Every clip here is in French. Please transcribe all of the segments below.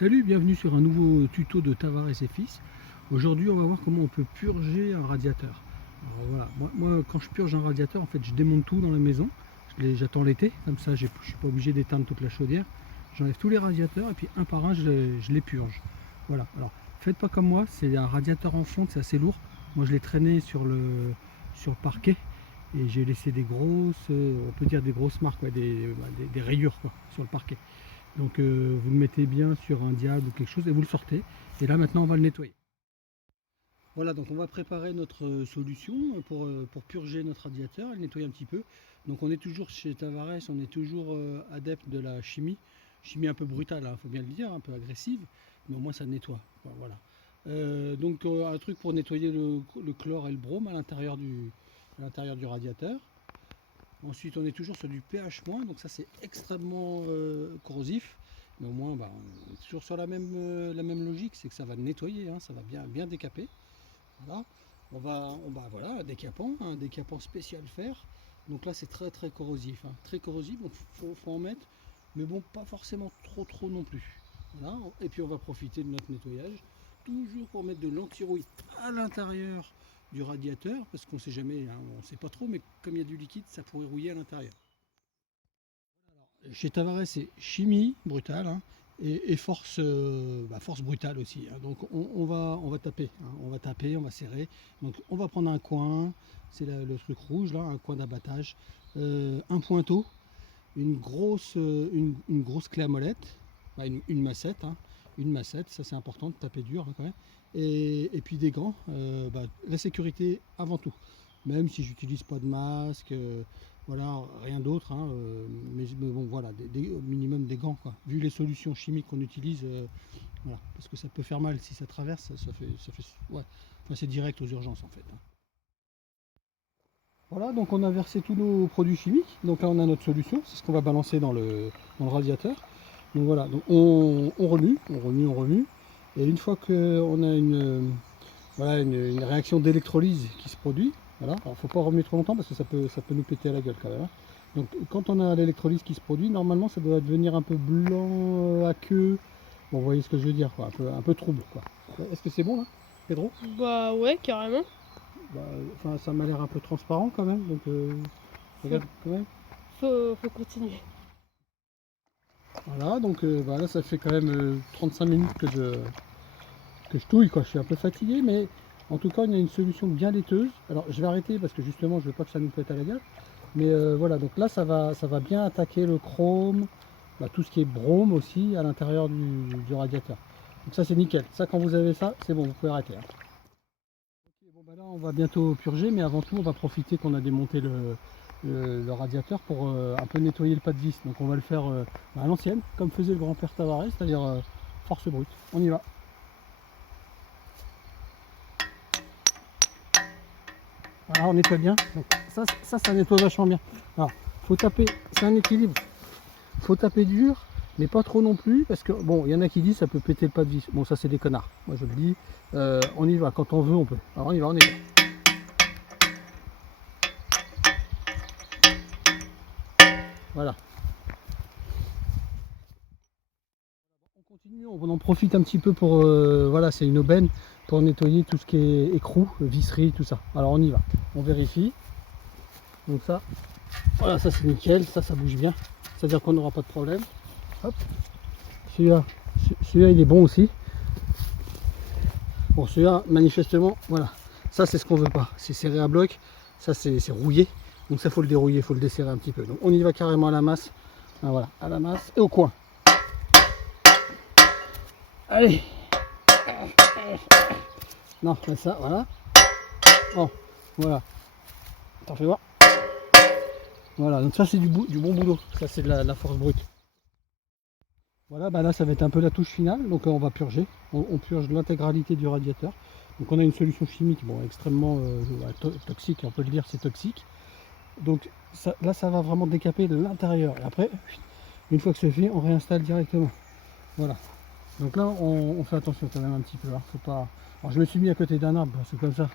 Salut, bienvenue sur un nouveau tuto de Tavares et Fils. Aujourd'hui, on va voir comment on peut purger un radiateur. Alors voilà, moi, quand je purge un radiateur, en fait, je démonte tout dans la maison. J'attends l'été, comme ça, je ne suis pas obligé d'éteindre toute la chaudière. J'enlève tous les radiateurs et puis un par un, je les purge. Voilà. Alors, faites pas comme moi. C'est un radiateur en fonte, c'est assez lourd. Moi, je l'ai traîné sur le parquet et j'ai laissé des grosses, on peut dire des grosses marques, ouais, des rayures quoi, sur le parquet. Donc vous le mettez bien sur un diable ou quelque chose et vous le sortez. Et là maintenant on va le nettoyer. Voilà, donc on va préparer notre solution pour purger notre radiateur et le nettoyer un petit peu. Donc on est toujours chez Tavares, on est toujours adepte de la chimie. Chimie un peu brutale, il faut bien le dire, un peu agressive, mais au moins ça nettoie. Voilà. Un truc pour nettoyer le chlore et le brome à l'intérieur du radiateur. Ensuite, on est toujours sur du pH-, donc ça c'est extrêmement corrosif. Mais au moins, on est toujours sur la même logique, c'est que ça va nettoyer, hein, ça va bien décaper. Voilà. Voilà, un décapant spécial fer. Donc là, c'est très corrosif, hein, très corrosif, donc faut en mettre, mais bon, pas forcément trop non plus. Voilà. Et puis on va profiter de notre nettoyage, toujours pour mettre de l'anti-rouille à l'intérieur du radiateur, parce qu'on ne sait jamais, hein, on ne sait pas trop, mais comme il y a du liquide, ça pourrait rouiller à l'intérieur. Chez Tavares, c'est chimie brutale, hein, et force brutale aussi, hein. Donc on va taper, hein, on va serrer. Donc on va prendre un coin, c'est le truc rouge là, un coin d'abattage, un pointeau, une grosse clé à molette, une massette, hein, ça c'est important de taper dur, hein, quand même. Et puis des gants, la sécurité avant tout. Même si j'utilise pas de masque, voilà, rien d'autre, hein, mais bon voilà, au minimum des gants quoi. Vu les solutions chimiques qu'on utilise, voilà, parce que ça peut faire mal si ça traverse, ouais, enfin, c'est direct aux urgences en fait, hein. Voilà, donc on a versé tous nos produits chimiques, donc là on a notre solution, c'est ce qu'on va balancer dans le radiateur. Donc voilà, donc on remue, et une fois qu'on a une réaction d'électrolyse qui se produit, voilà, alors faut pas remuer trop longtemps parce que ça peut nous péter à la gueule quand même, hein. Donc quand on a l'électrolyse qui se produit, normalement ça doit devenir un peu blanc, aqueux, bon vous voyez ce que je veux dire, quoi, un peu trouble quoi. Est-ce que c'est bon là, Pedro? Bah ouais, carrément. Enfin ça m'a l'air un peu transparent quand même, donc regarde quand même. Faut continuer. Voilà, donc là ça fait quand même 35 minutes que je touille, quoi. Je suis un peu fatigué, mais en tout cas il y a une solution bien laiteuse. Alors je vais arrêter parce que justement je veux pas que ça nous pète à la gueule. Mais voilà, donc là ça va bien attaquer le chrome, tout ce qui est brome aussi à l'intérieur du radiateur. Donc ça c'est nickel. Ça, quand vous avez ça, c'est bon, vous pouvez arrêter, hein. Ok, bon, là on va bientôt purger, mais avant tout on va profiter qu'on a démonté le radiateur pour un peu nettoyer le pas de vis. Donc on va le faire à l'ancienne, comme faisait le grand-père Tavares, c'est-à-dire force brute. On y va. Voilà, on nettoie bien. Donc ça nettoie vachement bien. Alors, faut taper, c'est un équilibre. Faut taper dur, mais pas trop non plus, parce que bon, il y en a qui disent ça peut péter le pas de vis. Bon, ça c'est des connards. Moi je le dis. On y va, quand on veut, on peut. Alors on y va, on y va. Voilà. On continue, on en profite un petit peu pour, voilà, c'est une aubaine pour nettoyer tout ce qui est écrou, visserie, tout ça. Alors on y va, on vérifie. Donc ça, voilà, ça c'est nickel, ça bouge bien, c'est-à-dire qu'on n'aura pas de problème. Hop, celui-là il est bon aussi. Bon, celui-là manifestement, voilà, ça c'est ce qu'on veut pas, c'est serré à bloc, ça c'est rouillé, donc ça faut le dérouiller, faut le desserrer un petit peu. Donc on y va carrément à la masse, voilà, à la masse et au coin. Allez. Non, pas ça, voilà. Bon, voilà. T'en fais voir. Voilà, donc ça c'est du bon boulot. Ça c'est de la force brute. Voilà, là ça va être un peu la touche finale. Donc on va purger. On purge l'intégralité du radiateur. Donc on a une solution chimique, bon, extrêmement toxique, on peut le dire, c'est toxique. Donc là ça va vraiment décaper de l'intérieur. Et après, une fois que c'est fait, on réinstalle directement. Voilà. Donc là on fait attention quand même un petit peu, hein. Faut pas... Alors je me suis mis à côté d'un arbre, c'est comme ça.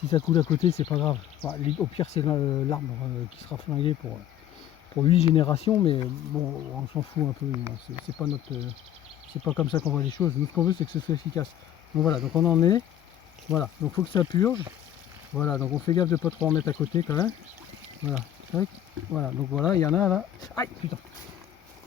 Si ça coule à côté, c'est pas grave. Enfin, au pire, c'est l'arbre qui sera flingué pour 8 générations, mais bon, on s'en fout un peu. c'est pas comme ça qu'on voit les choses. Nous, ce qu'on veut, c'est que ce soit efficace. Donc voilà, donc on en est. Voilà, donc il faut que ça purge. Voilà, donc on fait gaffe de pas trop en mettre à côté quand même. Voilà, tac. Voilà, donc voilà, il y en a là. Aïe, putain.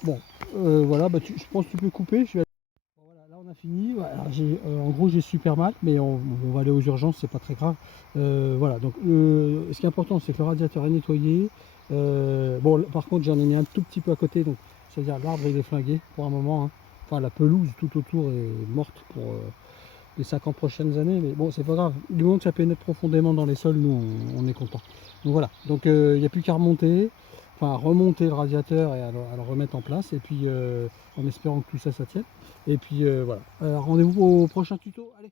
Bon, voilà, bah je pense que tu peux couper. Voilà, là on a fini. Voilà, en gros, j'ai super mal, mais on va aller aux urgences, c'est pas très grave. Voilà, donc ce qui est important, c'est que le radiateur est nettoyé. Bon, par contre, j'en ai mis un tout petit peu à côté, donc c'est-à-dire l'arbre il est flingué pour un moment, hein. Enfin, la pelouse tout autour est morte pour les 50 prochaines années, mais bon, c'est pas grave. Du moment que ça pénètre profondément dans les sols, nous on est content. Donc voilà, donc il n'y a plus qu'à remonter, enfin à remonter le radiateur et à le remettre en place, et puis en espérant que tout ça tienne. Et puis voilà. Rendez-vous au prochain tuto. Allez.